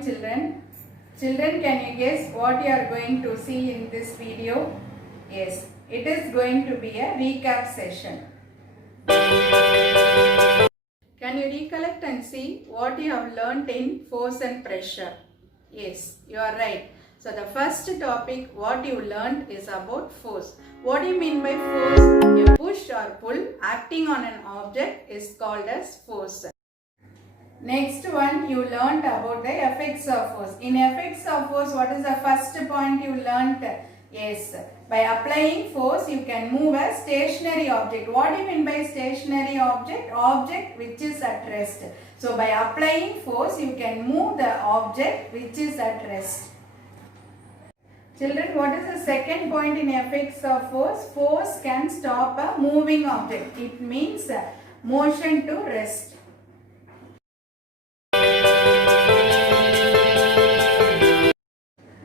morning children. Children, can you guess what you are going to see in this video? Yes, it is going to be a recap session. Can you recollect and see what you have learnt in force and pressure? Yes, you are right. So the first topic what you learnt is about force. What do you mean by force? A push or pull acting on an object is called as force. Next one, you learnt about the effects of force. In effects of force, what is the first point you learnt? Yes, by applying force, you can move a stationary object. What do you mean by stationary object? Object which is at rest. So, by applying force, you can move the object which is at rest. Children, what is the second point in effects of force? Force can stop a moving object. It means motion to rest.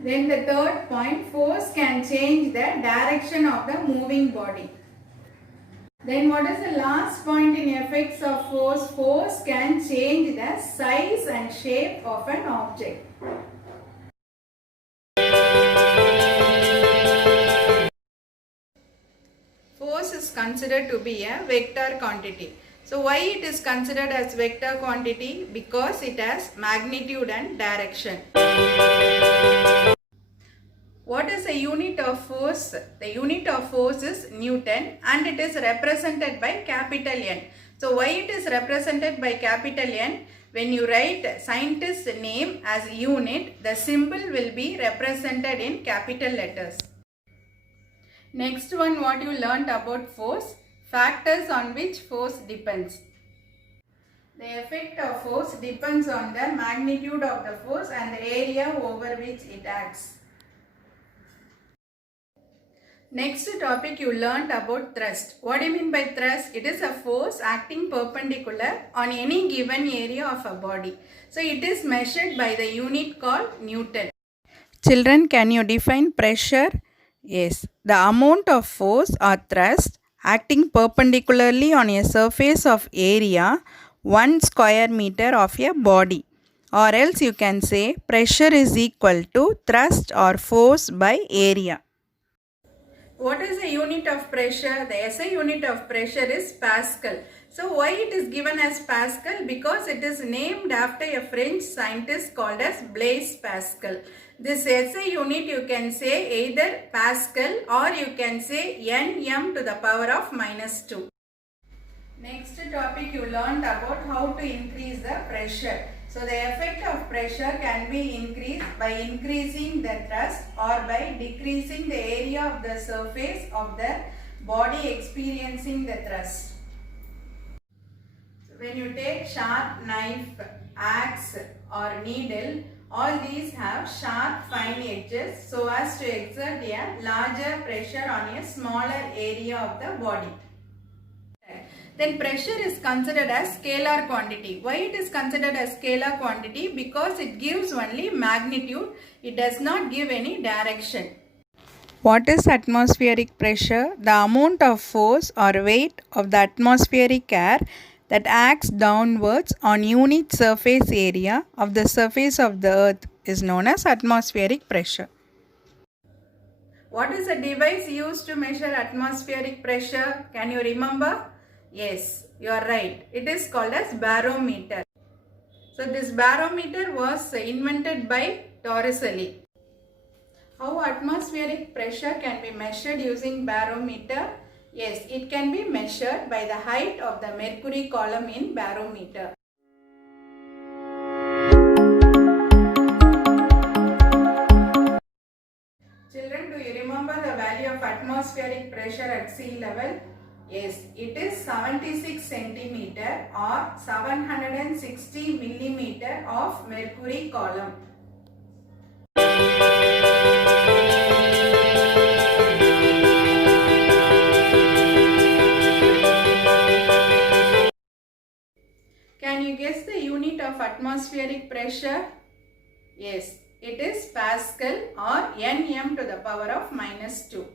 Then the third point, force can change the direction of the moving body. Then what is the last point in effects of force? Force can change the size and shape of an object. Force is considered to be a vector quantity. So why it is considered as vector quantity? Because it has magnitude and direction. What is the unit of force? The unit of force is Newton and it is represented by capital N. So why it is represented by capital N? When you write scientist's name as unit, the symbol will be represented in capital letters. Next one, what you learnt about force? Factors on which force depends. The effect of force depends on the magnitude of the force and the area over which it acts. Next topic you learnt about thrust. What do you mean by thrust? It is a force acting perpendicular on any given area of a body. So it is measured by the unit called Newton. Children, can you define pressure? Yes, the amount of force or thrust acting perpendicularly on a surface of area 1 square meter of a body. Or else you can say pressure is equal to thrust or force by area. What is the unit of pressure? The SI unit of pressure is Pascal. So why it is given as Pascal? Because it is named after a French scientist called as Blaise Pascal. This SI unit you can say either Pascal or you can say Nm to the power of -2. Next topic you learnt about how to increase the pressure. So the effect of pressure can be increased by increasing the thrust or by decreasing the area of the surface of the body experiencing the thrust. When you take sharp knife, axe or needle, all these have sharp fine edges so as to exert a larger pressure on a smaller area of the body. Then pressure is considered as scalar quantity. Why it is considered as scalar quantity? Because it gives only magnitude. It does not give any direction. What is atmospheric pressure? The amount of force or weight of the atmospheric air that acts downwards on unit surface area of the surface of the earth is known as atmospheric pressure. What is the device used to measure atmospheric pressure? Can you remember? Yes, you are right. It is called as barometer. So this barometer was invented by Torricelli. How atmospheric pressure can be measured using barometer? Yes, it can be measured by the height of the mercury column in barometer. Children, do you remember the value of atmospheric pressure at sea level? Yes, it is 76 centimeter or 760 millimeter of mercury column. Can you guess the unit of atmospheric pressure? Yes, it is Pascal or Nm to the power of -2.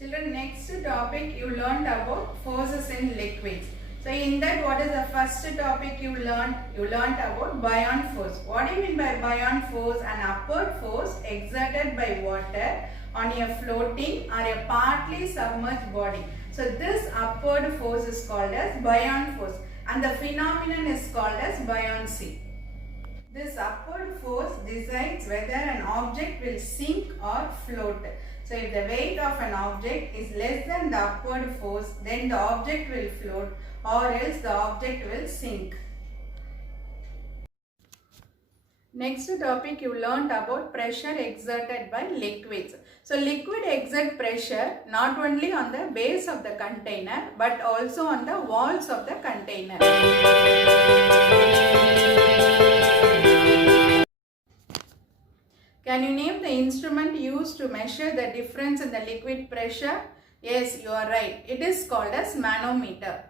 Children, next topic you learned about forces in liquids. So in that, what is the first topic you learned? You learned about buoyant force. What do you mean by buoyant force? An upward force exerted by water on a floating or a partly submerged body. So this upward force is called as buoyant force, and the phenomenon is called as buoyancy. This upward force decides whether an object will sink or float. So if the weight of an object is less than the upward force, then the object will float, or else the object will sink. Next topic, you learned about pressure exerted by liquids. So liquid exert pressure not only on the base of the container but also on the walls of the container. Can you name the instrument used to measure the difference in the liquid pressure? Yes, you are right. It is called as manometer.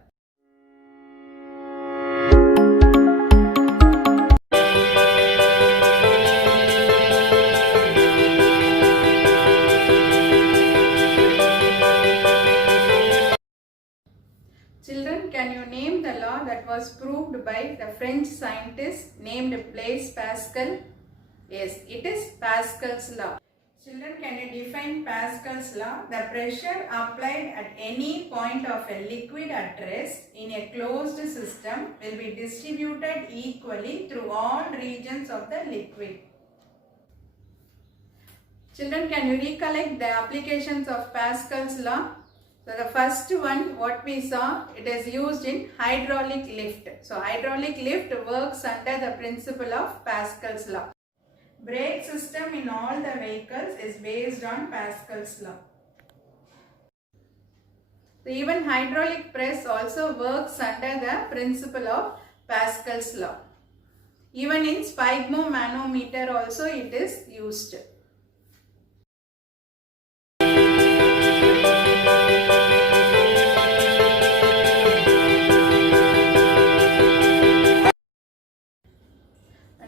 Children, can you name the law that was proved by the French scientist named Blaise Pascal? Yes, it is Pascal's law. Children, can you define Pascal's law? The pressure applied at any point of a liquid at rest in a closed system will be distributed equally through all regions of the liquid. Children, can you recollect the applications of Pascal's law? So the first one, what we saw, it is used in hydraulic lift. So hydraulic lift works under the principle of Pascal's law. Brake system in all the vehicles is based on Pascal's law. So even hydraulic press also works under the principle of Pascal's law. Even in sphygmomanometer also it is used.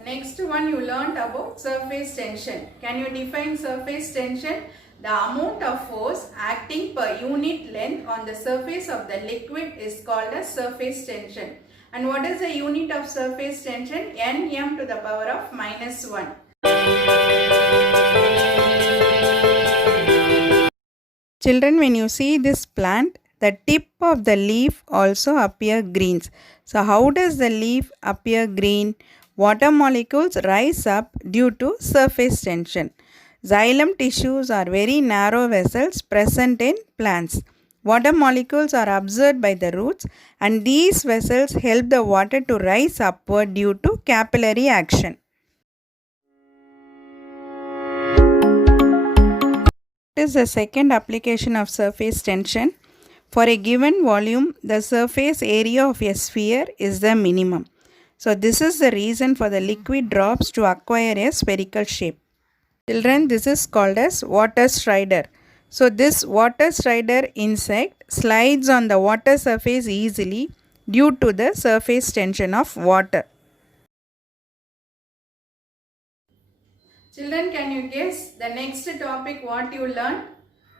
Next one, you learned about surface tension. Can you define surface tension? The amount of force acting per unit length on the surface of the liquid is called as surface tension. And what is the unit of surface tension? Nm to the power of -1. Children, when you see this plant, the tip of the leaf also appear greens. So how does the leaf appear green? Water molecules rise up due to surface tension. Xylem tissues are very narrow vessels present in plants. Water molecules are absorbed by the roots, and these vessels help the water to rise upward due to capillary action. What is the second application of surface tension? For a given volume, the surface area of a sphere is the minimum. So this is the reason for the liquid drops to acquire a spherical shape. Children, this is called as water strider. So this water strider insect slides on the water surface easily due to the surface tension of water. Children, can you guess the next topic what you learned?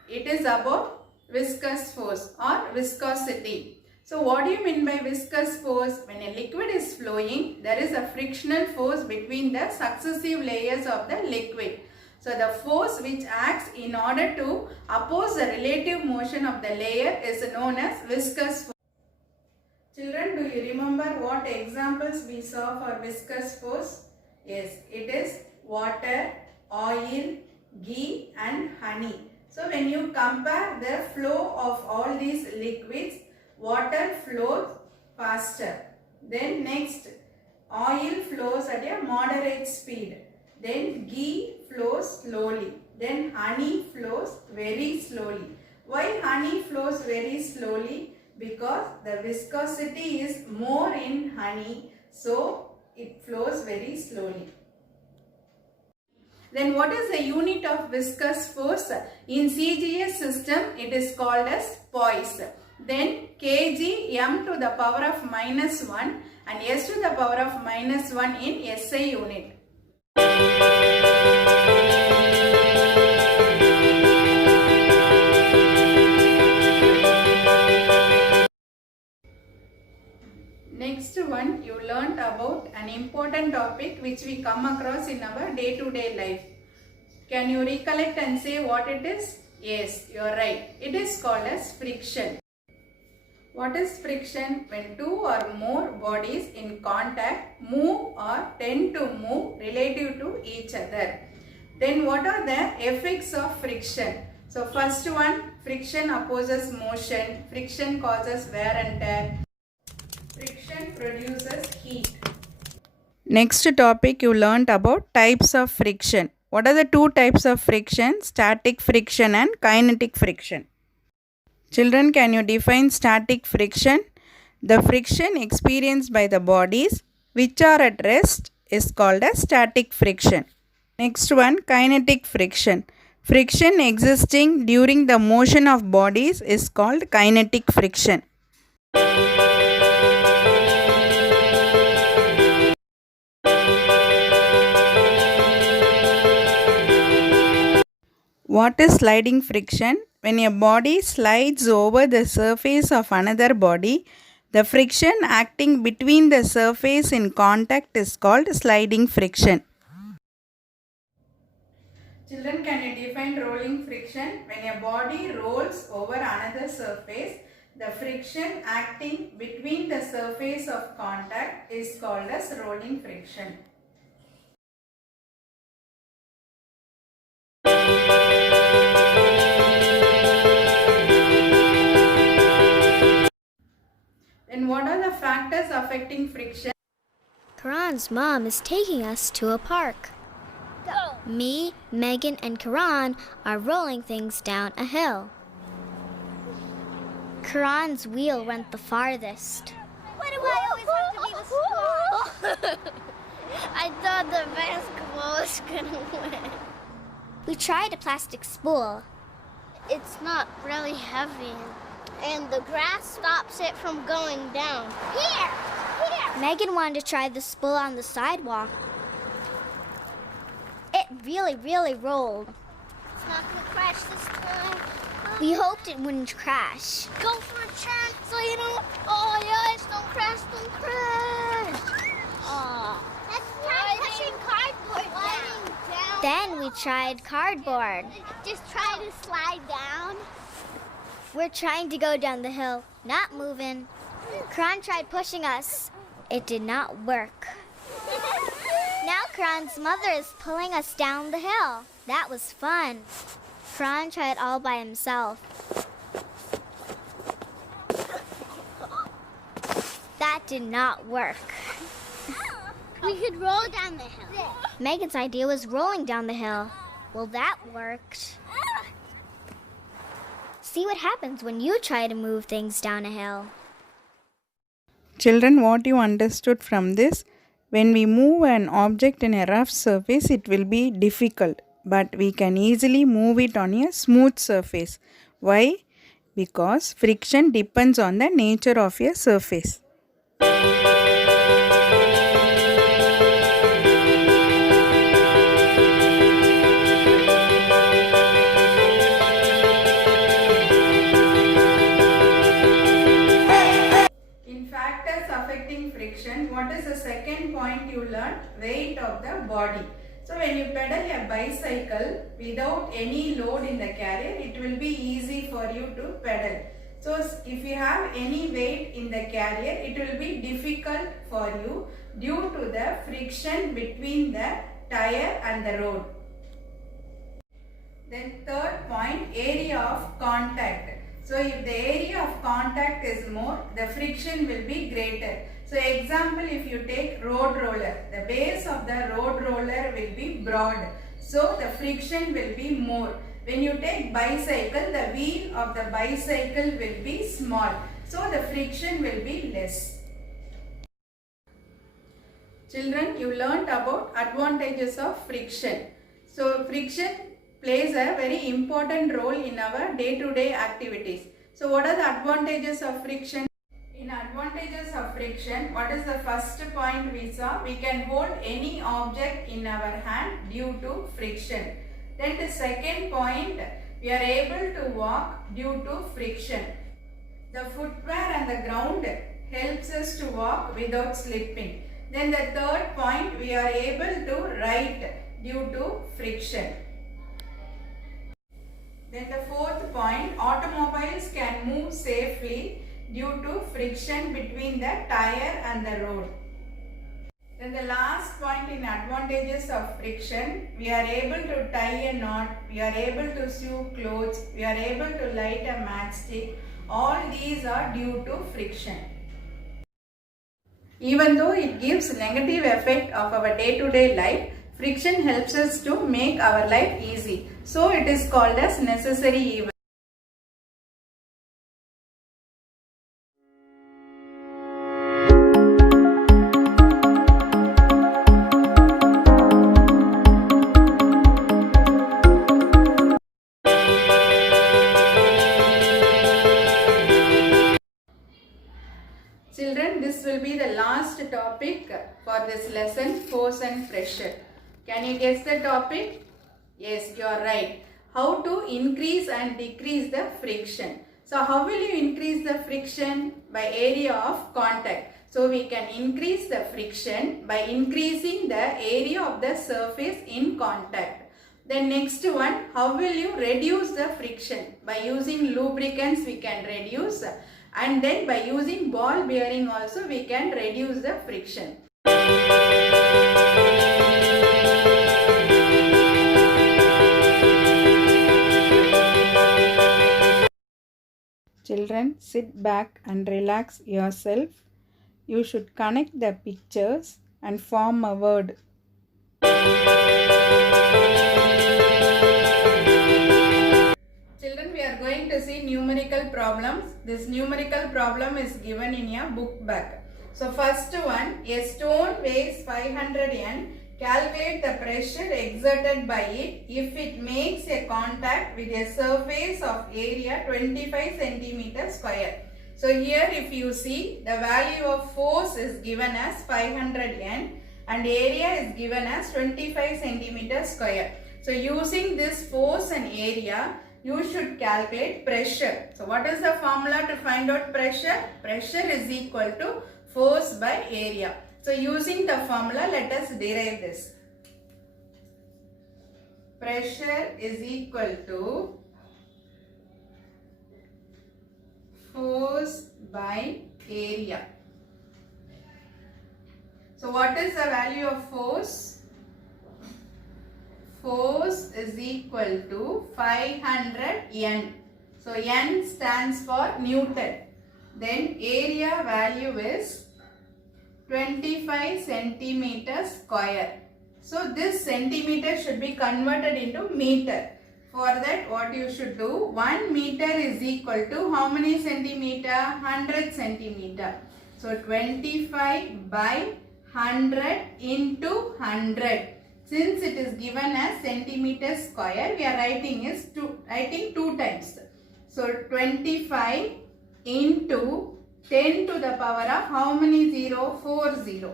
It is about viscous force or viscosity. So what do you mean by viscous force? When a liquid is flowing, there is a frictional force between the successive layers of the liquid. So the force which acts in order to oppose the relative motion of the layer is known as viscous force. Children, do you remember what examples we saw for viscous force? Yes, it is water, oil, ghee and honey. So when you compare the flow of all these liquids, water flows faster. Then next, oil flows at a moderate speed. Then ghee flows slowly. Then honey flows very slowly. Why honey flows very slowly? Because the viscosity is more in honey, so it flows very slowly. Then what is the unit of viscous force? In CGS system, it is called as poise. Then kg m to the power of -1 and s to the power of -1 in SI unit. an important topic which we come across in our day-to-day life. Can you recollect and say what it is? Yes, you are right. It is called as friction. What is friction? When two or more bodies in contact move or tend to move relative to each other. Then what are the effects of friction? So first one, friction opposes motion. Friction causes wear and tear. Friction produces heat. Next topic you learnt about types of friction. What are the two types of friction? Static friction and kinetic friction. Children, can you define static friction? The friction experienced by the bodies which are at rest is called as static friction. Next one, kinetic friction. Friction existing during the motion of bodies is called kinetic friction. What is sliding friction? When a body slides over the surface of another body, the friction acting between the surface in contact is called sliding friction. Children, can you define rolling friction? When a body rolls over another surface, the friction acting between the surface of contact is called as rolling friction. Then what are the factors affecting friction? Karan's mom is taking us to a park. Go. Me, Megan, and Karan are rolling things down a hill. Karan's wheel went the farthest. Why do I always have to be the squad? I thought the basketball was gonna win. We tried a plastic spool. It's not really heavy, and the grass stops it from going down. Here! Megan wanted to try the spool on the sidewalk. It really rolled. It's not gonna crash this time. We hoped it wouldn't crash. Go for a turn so you don't. Oh, yes, don't crash. Oh. Let's try pushing cardboard down. Then we tried cardboard. Just try to slide down. We're trying to go down the hill, not moving. Karan tried pushing us. It did not work. Now Karan's mother is pulling us down the hill. That was fun. Karan tried all by himself. That did not work. We could roll down the hill. Megan's idea was rolling down the hill. Well, that worked. See what happens when you try to move things down a hill. Children, what you understood from this? When we move an object in a rough surface, it will be difficult, but we can easily move it on a smooth surface. Why? Because friction depends on the nature of a surface. What is the second point you learned? Weight of the body. So when you pedal a bicycle without any load in the carrier, it will be easy for you to pedal. So if you have any weight in the carrier, it will be difficult for you due to the friction between the tire and the road. Then third point, area of contact. So if the area of contact is more, the friction will be greater. So example, if you take road roller, the base of the road roller will be broad. So the friction will be more. When you take bicycle, the wheel of the bicycle will be small. So the friction will be less. Children, you learnt about advantages of friction. So friction plays a very important role in our day-to-day activities. So what are the advantages of friction? In advantages of friction, what is the first point we saw? We can hold any object in our hand due to friction. Then the second point, we are able to walk due to friction. The footwear and the ground helps us to walk without slipping. Then the third point, we are able to write due to friction. Then the fourth point, automobiles can move safely due to friction between the tire and the road. Then the last point in advantages of friction, we are able to tie a knot, we are able to sew clothes, we are able to light a matchstick. All these are due to friction. Even though it gives negative effect of our day-to-day life, friction helps us to make our life easy. So it is called as necessary evil. Children, this will be the last topic for this lesson, force and pressure. Can you guess the topic? Yes, you are right. How to increase and decrease the friction. So how will you increase the friction? By area of contact. So we can increase the friction by increasing the area of the surface in contact. Then next one, how will you reduce the friction? By using lubricants we can reduce, and then by using ball bearing also we can reduce the friction. Children, sit back and relax yourself. You should connect the pictures and form a word. Children, we are going to see numerical problems. This numerical problem is given in your book bag. So first one, a stone weighs 500 N. Calculate the pressure exerted by it if it makes a contact with a surface of area 25 centimeters square. So here if you see, the value of force is given as 500 N and area is given as 25 centimeters square. So using this force and area, you should calculate pressure. So what is the formula to find out pressure? Pressure is equal to force by area. So using the formula, let us derive this. Pressure is equal to force by area. So what is the value of force? Force is equal to 500 N. So N stands for Newton. Then area value is 25 centimeters square. So this centimeter should be converted into meter. For that, what you should do, 1 meter is equal to how many centimeter? 100 centimeter. So 25 by 100 into 100. Since it is given as centimeter square, we are writing 2 times. So 25 into 10 to the power of how many 0? 40.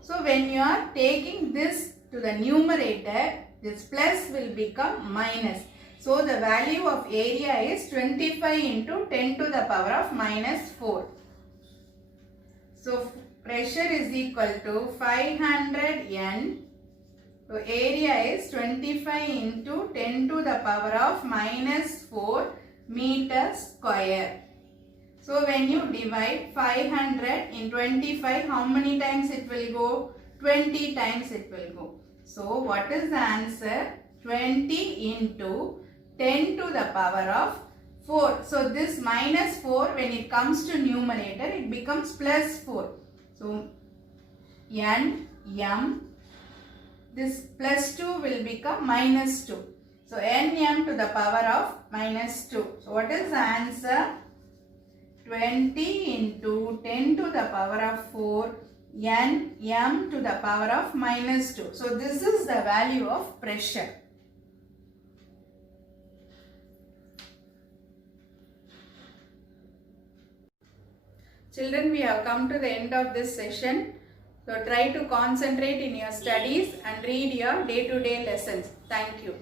So when you are taking this to the numerator, this plus will become minus. So the value of area is 25 into 10 to the power of minus 4. So pressure is equal to 500 N. So area is 25 into 10 to the power of minus 4 meters square. So when you divide 500 in 25, how many times it will go? 20 times it will go. So what is the answer? 20 into 10 to the power of 4. So this minus 4, when it comes to numerator, it becomes plus 4. So N, M, this plus 2 will become minus 2. So Nm to the power of minus 2. So what is the answer? 20 into 10 to the power of 4 Nm to the power of minus 2. So this is the value of pressure. Children, we have come to the end of this session. So try to concentrate in your studies and read your day-to-day lessons. Thank you.